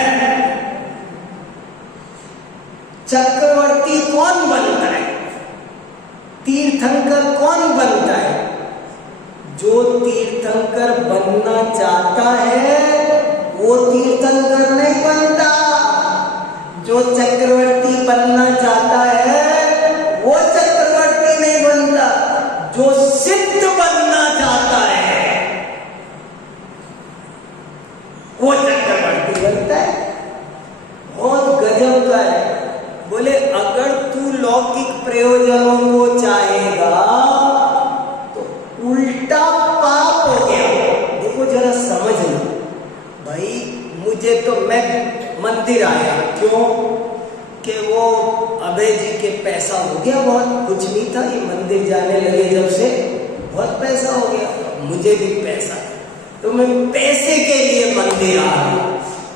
चक्रवर्ती कौन बनता है, तीर्थंकर कौन बनता है? जो तीर्थंकर बनना चाहता है वो तीर्थंकर नहीं बनता, जो चक्रवर्ती बनना चाहता है वो चक्रवर्ती नहीं बनता, जो सिद्ध बनना चाहता है वो चक्रवर्ती बनता है। बहुत गजब का है। बोले अगर तू लौकिक प्रयोजनों को चाहेगा तो उल्टा पाप हो गया। देखो जरा समझना भाई, मुझे तो मैं मंदिर आया क्यों कि वो अभय जी के पैसा हो गया, बहुत कुछ नहीं था, ये मंदिर जाने लगे जब से बहुत पैसा हो गया, मुझे भी पैसा, तो मैं पैसे के लिए मंदिर आ गया।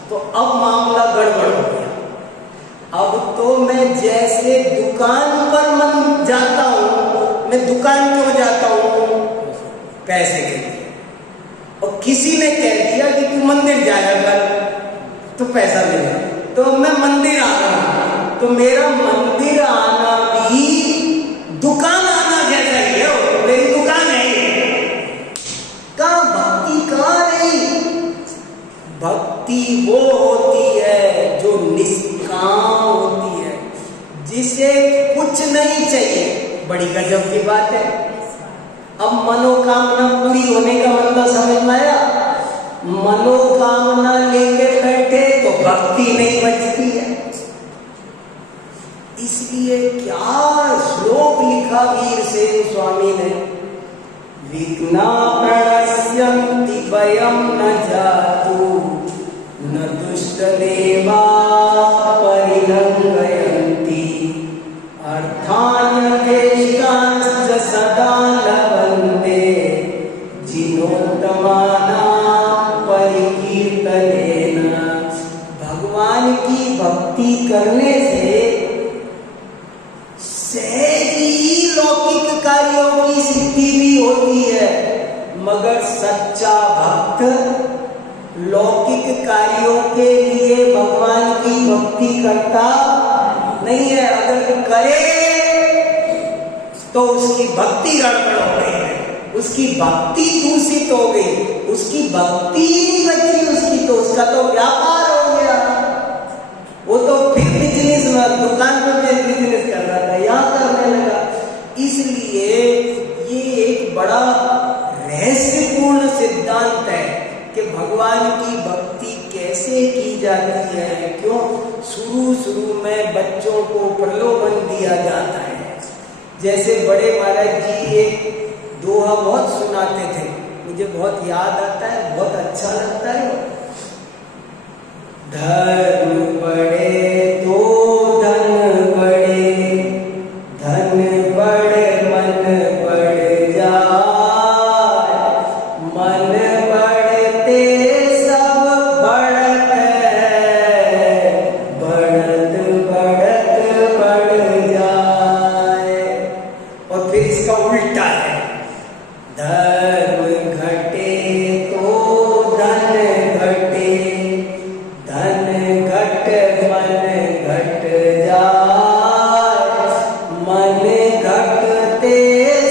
तो अब मामला गड़बड़ हो गया। अब तो मैं जैसे दुकान पर मन जाता हूं, मैं दुकान क्यों जाता हूं? पैसे के लिए। और किसी ने कह दिया कि तू मंदिर जाया कर तो पैसा मिलेगा, तो मैं मंदिर आ रहा हूं, तो मेरा मंदिर आना भी दुकान आना जैसा ही है, तो मेरी दुकान है। कहां भक्ति कहां रही? भक्ति वो होती है जो निष्काम होती है, जिसे कुछ नहीं चाहिए। बड़ी गजब की बात है। अब मनोकामना पूरी होने का मतलब समझ में आया? मनोकामना लेके बैठे तो भक्ति नहीं बचती है। इसलिए क्या श्लोक लिखा वीरसेन स्वामी ने, विघ्ना प्रणश्यन्ति वयं न जातु, न दुष्टदेवा परिलंघयन्ति, अर्थान्यथेष्टांश्च सदा लभन्ते, जिनोत्तमानां परिकीर्तनेन। भगवान की भक्ति करने से सहज ही लौकिक कार्यों की सिद्धि भी होती है, मगर सच्चा भक्त लौकिक कार्यों के लिए भगवान की भक्ति करता नहीं है। अगर करे तो उसकी भक्ति गड़बड़ हो गई है, उसकी भक्ति दूषित हो गई, उसकी भक्ति नहीं बची, उसकी तो उसका तो व्यापार हो गया। वो तो फिर बिजनेस में, दुकान पर बिजनेस कर रहा था, यहाँ करने लगा। इसलिए ये एक बड़ा रहस्यपूर्ण सिद्धांत है कि भगवान की भक्ति कैसे की जाती है। क्यों? शुरू में बच्चों को प्रलोभन दिया जाता है। जैसे बड़े महाराज जी एक दोहा बहुत सुनाते थे, मुझे बहुत याद आता है, बहुत अच्छा लगता है। धर्म बड़े तो धन बड़े, धन बड़े मन बढ़ जाए, मन बढ़ते सब बढ़त है, बढ़त बढ़त बढ़ जाए। और फिर इसका उल्टा है, धर्म घटे तो धन घटे, धन घट मन घट जाए, मन घटते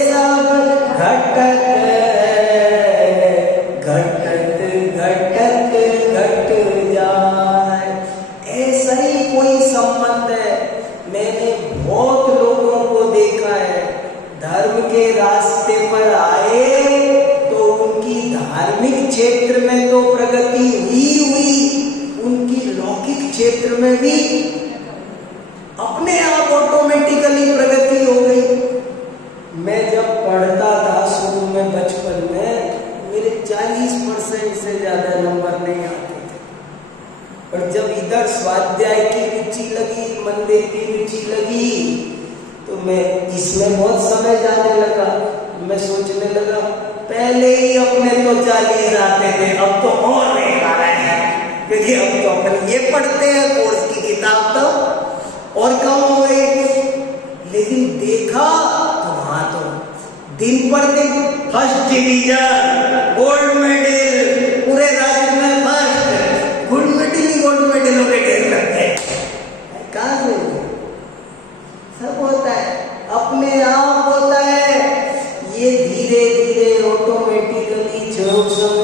सब घटत है, घटत घटत घट जाए। ऐसा ही कोई संबंध है। मैंने बहुत लोगों को देखा है, धर्म के रास्ते पर आए तो उनकी धार्मिक क्षेत्र में तो प्रगति हुई, उनकी लौकिक क्षेत्र में भी अपने आप ऑटोमेटिकली प्रगति हो गई। मैं जब पढ़ता था शुरू में, बचपन में, मेरे 40% से ज्यादा नंबर नहीं आते थे। पर जब इधर स्वाध्याय की रुचि लगी, मंदिर की रुचि लगी, तो मैं इसमें बहुत समय जाने लगा। मैं सोचने लगा पहले ही अपने तो 40 आते थे, अब तो और नहीं आ रहे हैं, क्योंकि अब तो अपन ये पढ़ते हैं कोर्स की किताब तो और कम हो गई। लेकिन देखा तो वहां तो दिन पर दिन फर्स्ट डिवीजन, गोल्ड मेडल, पूरे राज्य में फर्स्ट, गोल्ड मेडल हो गए लगते हैं। कहाँ से सब होता है, अपने आप होता है। ये धीरे धीरे ऑटोमेटिकली क्षण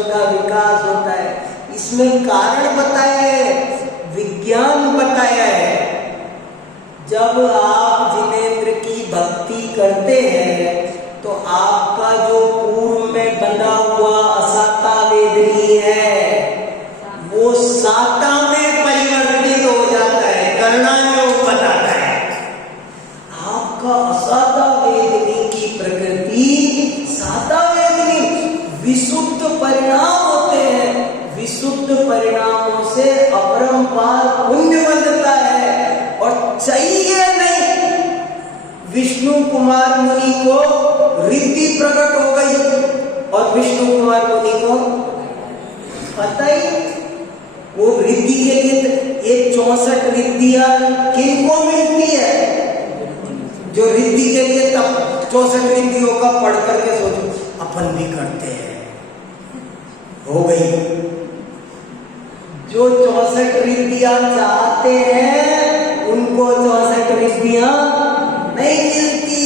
का विकास होता है। इसमें कारण बताया है, विज्ञान बताया है। जब आप जिनेंद्र की भक्ति करते हैं तो आपका जो पूर्व में बना हुआ असाता वेदनी है वो साता में परिवर्तित हो जाता है, करना योग बनाता है। आपका असाता वेदनी की प्रकृति साता वेदनी विशुद्ध परिणाम होते हैं। विशुद्ध परिणामों से अपरंपार पुण्य बनता है। और चाहिए नहीं, विष्णु कुमार मुनि को रिद्धि प्रकट हो गई और विष्णु कुमार मुनि को पता ही वो रिद्धि के लिए ये 64 रिद्धियां किनको मिलती है? जो रिद्धि के लिए तब 64 रिद्धियों का पढ़ करके सोचो, अपन भी करते हैं, हो गई। जो 64 रिद्धियां चाहते हैं उनको 64 रिद्धियां नहीं मिलती।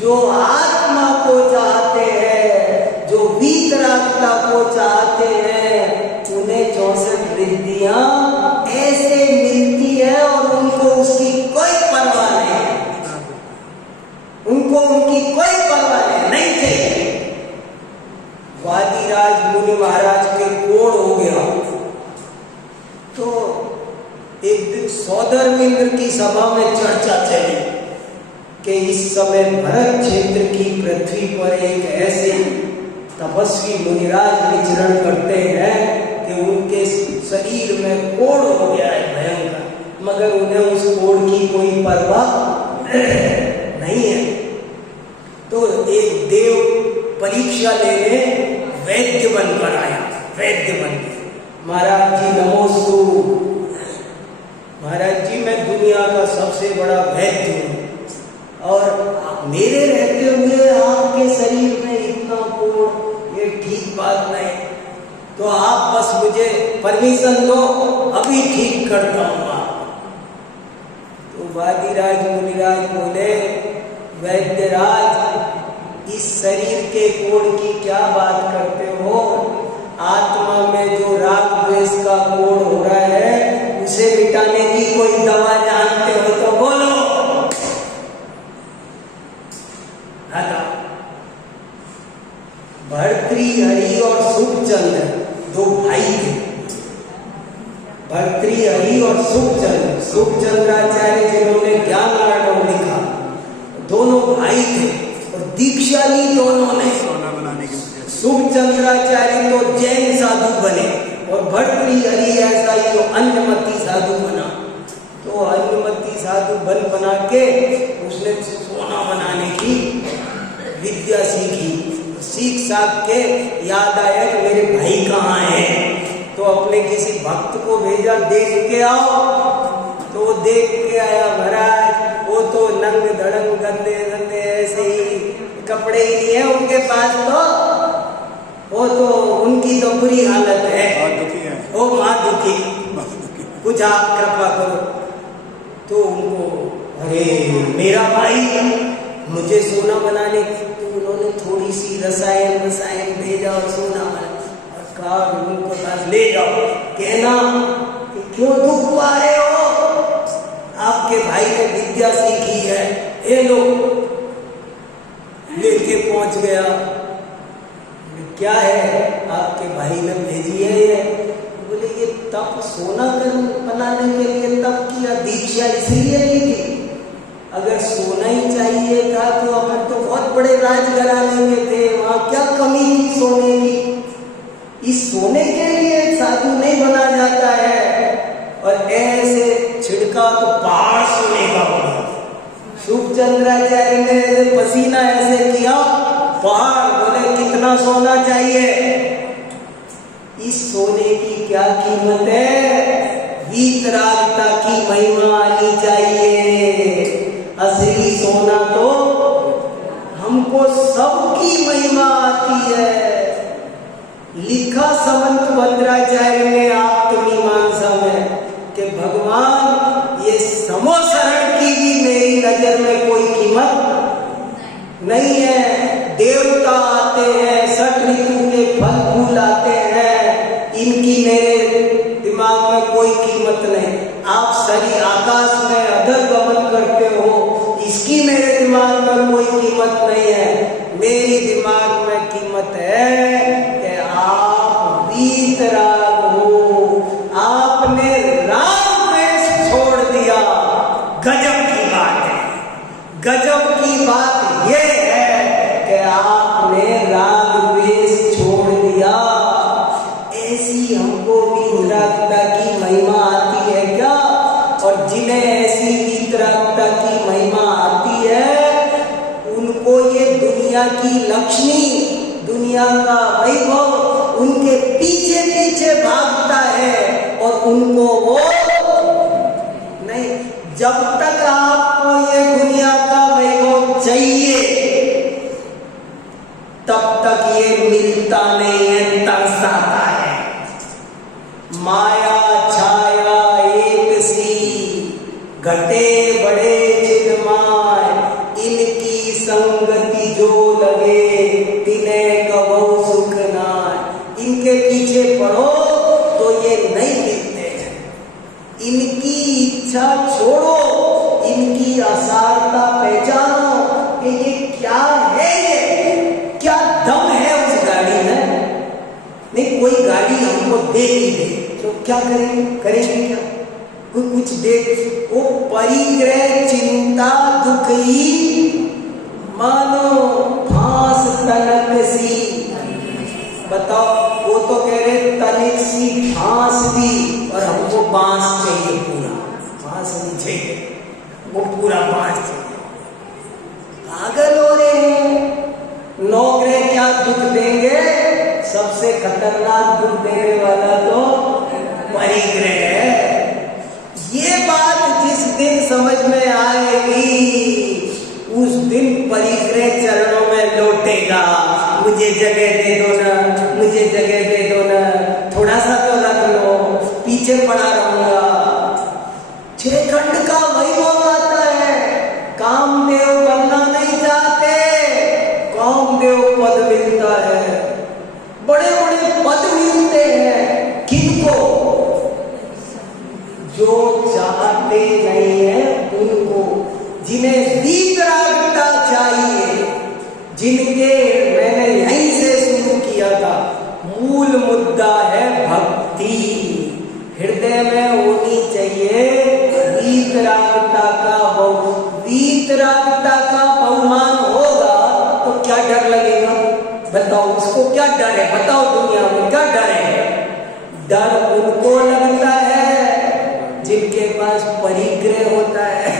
जो आत्मा को चाहते हैं, जो वीतरागता को चाहते हैं, उन्हें 64 रिद्धियां ऐसे मिलती है और उनको उसकी कोई परवाह नहीं, उनको उनकी कोई परवाह नहीं चाहिए। वादिराज मुनि महाराज के कोड़ हो गया तो एक दिन सौधर्मेंद्र की सभा में चर्चा चली कि इस समय भरत क्षेत्र की पृथ्वी पर एक ऐसे तपस्वी मुनिराज विचरण करते हैं कि उनके शरीर में कोड़ हो गया है भयंकर, मगर उन्हें उस कोड़ की कोई परवाह नहीं है। तो एक देव परीक्षा लेने वैद्य बनकर आया, वैद्य बनकर, महाराज जी नमोस्तु। महाराज जी मैं दुनिया का सबसे बड़ा वैद्य हूँ और मेरे रहते हुए आपके शरीर में इतना कोड़, ये ठीक बात नहीं। तो आप बस मुझे परमिशन दो, अभी ठीक करता हूँ। तो वादिराज मुनिराज बोले, वैद्यराज इस शरीर के कोड़ की क्या बात करते हो? आत्मा में जो राग द्वेष का कोड़ हो रहा है उसे मिटाने की कोई दवा जानते हो तो बोलो। भर्तृहरि और सुखचंद्र दो भाई थे। भर्तृहरि और सुखचंद्र, सुखचंद्राचार्य जिन्होंने ज्ञान आर्णव लिखा, दोनों भाई थे और दीक्षा ली दोनों ने। सुखचंद्राचार्य तो जैन साधु बने और भर्तृहरि ऐसा ही तो अन्यमती साधु बना। तो अन्यमती साधु बना के उसने सोना बनाने की विद्या सीखी। सीख साख के याद आया कि मेरे भाई कहाँ हैं, तो अपने किसी भक्त को भेजा, देख के आओ। तो वो देख के आया, महाराज वो तो नंग धड़ंग गंदे गंदे ऐसे ही, कपड़े ही नहीं है उनके पास, तो वो तो उनकी तो बुरी हालत है, वो माँ दुखी, कुछ आप कृपा करो। तो उनको, अरे मेरा भाई मुझे सोना बनाने, तो उन्होंने थोड़ी सी रसायन भेजा और सोना बना और कहा उनको पास ले जाओ, कहना कि क्यों दुख पा रहे हो, आपके भाई ने विद्या सीखी है, ये लो। लेके पहुंच गया, क्या है आपके भाई ने भेजी है ये? बोले ये तप सोना बनाने के लिए तप किया, दीक्षा इसलिए ली थी। अगर सोना ही चाहिए था तो अपन तो बहुत बड़े राजघराने में थे, वहां क्या कमी थी सोने की? इस सोने के लिए साधु नहीं बना जाता है। और ऐसे छिड़का तो पहाड़ सोने का बना। सुखचंद्राचार्य ने पसीना ऐसे किया, पहाड़ बोले कितना सोना चाहिए। इस सोने की क्या कीमत है? वीतरागता की महिमा आनी चाहिए। असली सोना तो हमको सबकी महिमा आती है। लिखा समंत भद्राचार्य ने आत्मीमांसा में कि भगवान ये समोसरण की भी मेरी नजर में कोई कीमत नहीं है। देवता आते हैं, 6 ऋतु के फल फूल आते हैं, इनकी मेरे दिमाग में कोई कीमत नहीं। आप सही आकाश में अधर्गमन करते हो, इसकी मेरे दिमाग में कोई कीमत नहीं है। मेरी दिमाग में कीमत है कि आप वीतराग हो, आपने राग द्वेष छोड़ दिया। गजब की बात है। गजब की बात ये है कि आपने राग द्वेष छोड़ दिया। ऐसी हमको वीतरागता की महिमा आती है क्या? और जिन्हें ऐसी वीतरागता की महिमा आती है, उनको ये दुनिया की लक्ष्मी, दुनिया का वैभव उनके पीछे पीछे भागता है और उनको वो नहीं। जब तक आपको ये दुनिया का वैभव चाहिए, तब तक ये मिलता नहीं है, तरसाता है। माया छाया एक सी, घटे बड़े चिन्माय, इनकी संगति जो लगे, तिन्हें कबहु सुख नाय। इनके पीछे पड़ो तो ये नहीं मिलते हैं। इनकी इच्छा छोड़ो, इनकी असारता पहचानो कि ये क्या है, ये क्या दम है उस गाड़ी में। नहीं, कोई गाड़ी हमको दे ही दे तो क्या करेंगे? करेंगे क्या? कोई कुछ दे, वो परिग्रह चिंता दुख ही मानो फांस तनक सी। बताओ, वो तो कह रहे तनिक सी फांस दी और हमको बांस चाहिए पूरा। फांस नहीं चाहिए, वो पूरा बांस चाहिए। पागल हो रहे हैं। 9 ग्रह क्या दुख देंगे? सबसे खतरनाक दुख देने वाला तो परिग्रह है। ये बात जिस दिन समझ में आएगी, उस दिन परिग्रह चरणों में लौटेगा। मुझे जगह दे दो ना, मुझे जगह दे दो ना, थोड़ा सा तो रख लो, पीछे पड़ा रहूंगा। 6 खंड का वैभव आता है। कामदेव बनना नहीं चाहते, कामदेव पद मिलता है। बड़े बड़े पद मिलते हैं। किनको? जो चाहते नहीं है उनको, जिन्हें वीतरागता चाहिए, जिनके मैंने यहीं से शुरू किया था। मूल मुद्दा है भक्ति। हृदय में होनी चाहिए वीतरागता का वीतरागता का बहुमान होगा तो क्या डर लगेगा? बताओ, उसको क्या डर है? बताओ, दुनिया में क्या डर है? डर उनको लगता है जिनके पास परिग्रह होता है।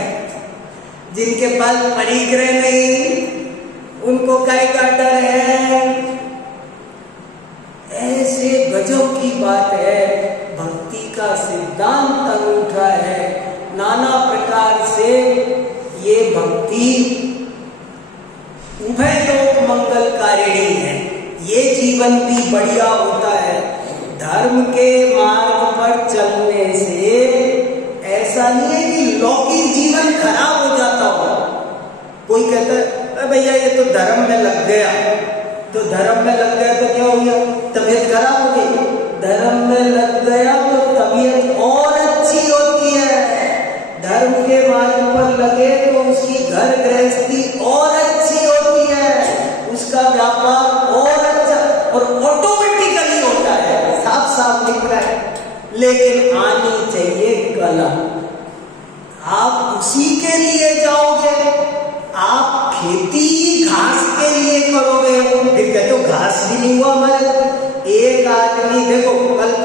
जिनके पास परिग्रह नहीं, उनको काय का डर है? ऐसे गजब की बात है। भक्ति का सिद्धांत अनूठा है। नाना प्रकार से ये भक्ति उभय लोक मंगलकारिणी है। ये जीवन भी बढ़िया होता है। धर्म के मार्ग पर चलने से ऐसा नहीं है कि लौकिक जीवन खराब हो जाता हो। कोई कहता है भैया ये तो धर्म में लग गया, तो धर्म में लग गया तो क्या हो गया? तबीयत खराब हो गई। धर्म में लग गया तो तबीयत और अच्छी होती है। धर्म के मार्ग पर लगे तो उसकी घर गृहस्थी और अच्छी होती है, उसका व्यापार और अच्छा और ऑटोमेटिकली होता है। साफ साफ दिख रहा है। लेकिन आनी चाहिए कला। आप उसी के लिए जाओगे। आप खेती घास के लिए करोगे, फिर कहते हो घास भी नहीं हुआ हमारे। एक आदमी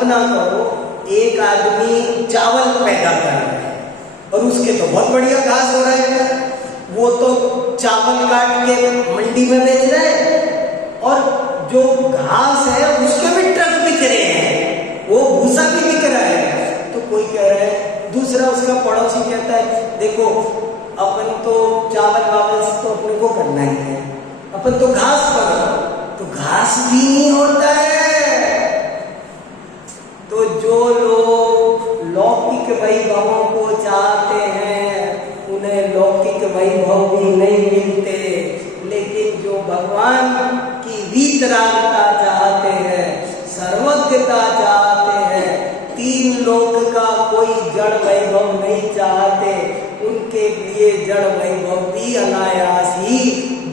कल्पना करो, एक आदमी चावल पैदा कर रहा है और उसके तो बहुत बढ़िया घास हो रहा है, वो तो चावल काट के मंडी में बेच रहा है और जो घास है उसके भी ट्रक बिक रहे हैं, वो भूसा भी बिक रहा है। तो कोई कह रहा है, दूसरा उसका पड़ोसी कहता है, देखो अपन तो चावल वावल तो अपने को करना ही है, अपन तो घास करो, तो घास भी नहीं होता है। तो जो लोग लौकिक वैभवों को चाहते हैं उन्हें लौकिक वैभव भी नहीं मिलते, लेकिन जो भगवान की वीतरागता चाहते हैं, सर्वज्ञता चाहते हैं, तीन लोक का कोई जड़ वैभव नहीं चाहते, उनके लिए जड़ वैभव भी अनायास ही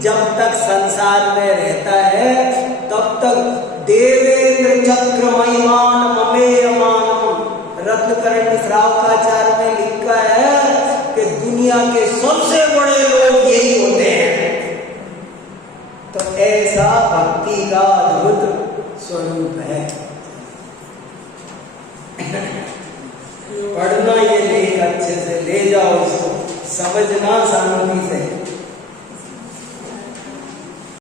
जब तक संसार में रहता है तब तक देवेंद्र चक्र महिमान ममेयमानम, रत्नकरण श्रावकाचार्य में लिखा है कि दुनिया के सबसे बड़े लोग यही होते हैं। तो ऐसा भक्ति का अद्भुत स्वरूप है। पढ़ना ये लेख अच्छे से ले जाओ, इसको समझना शांति से।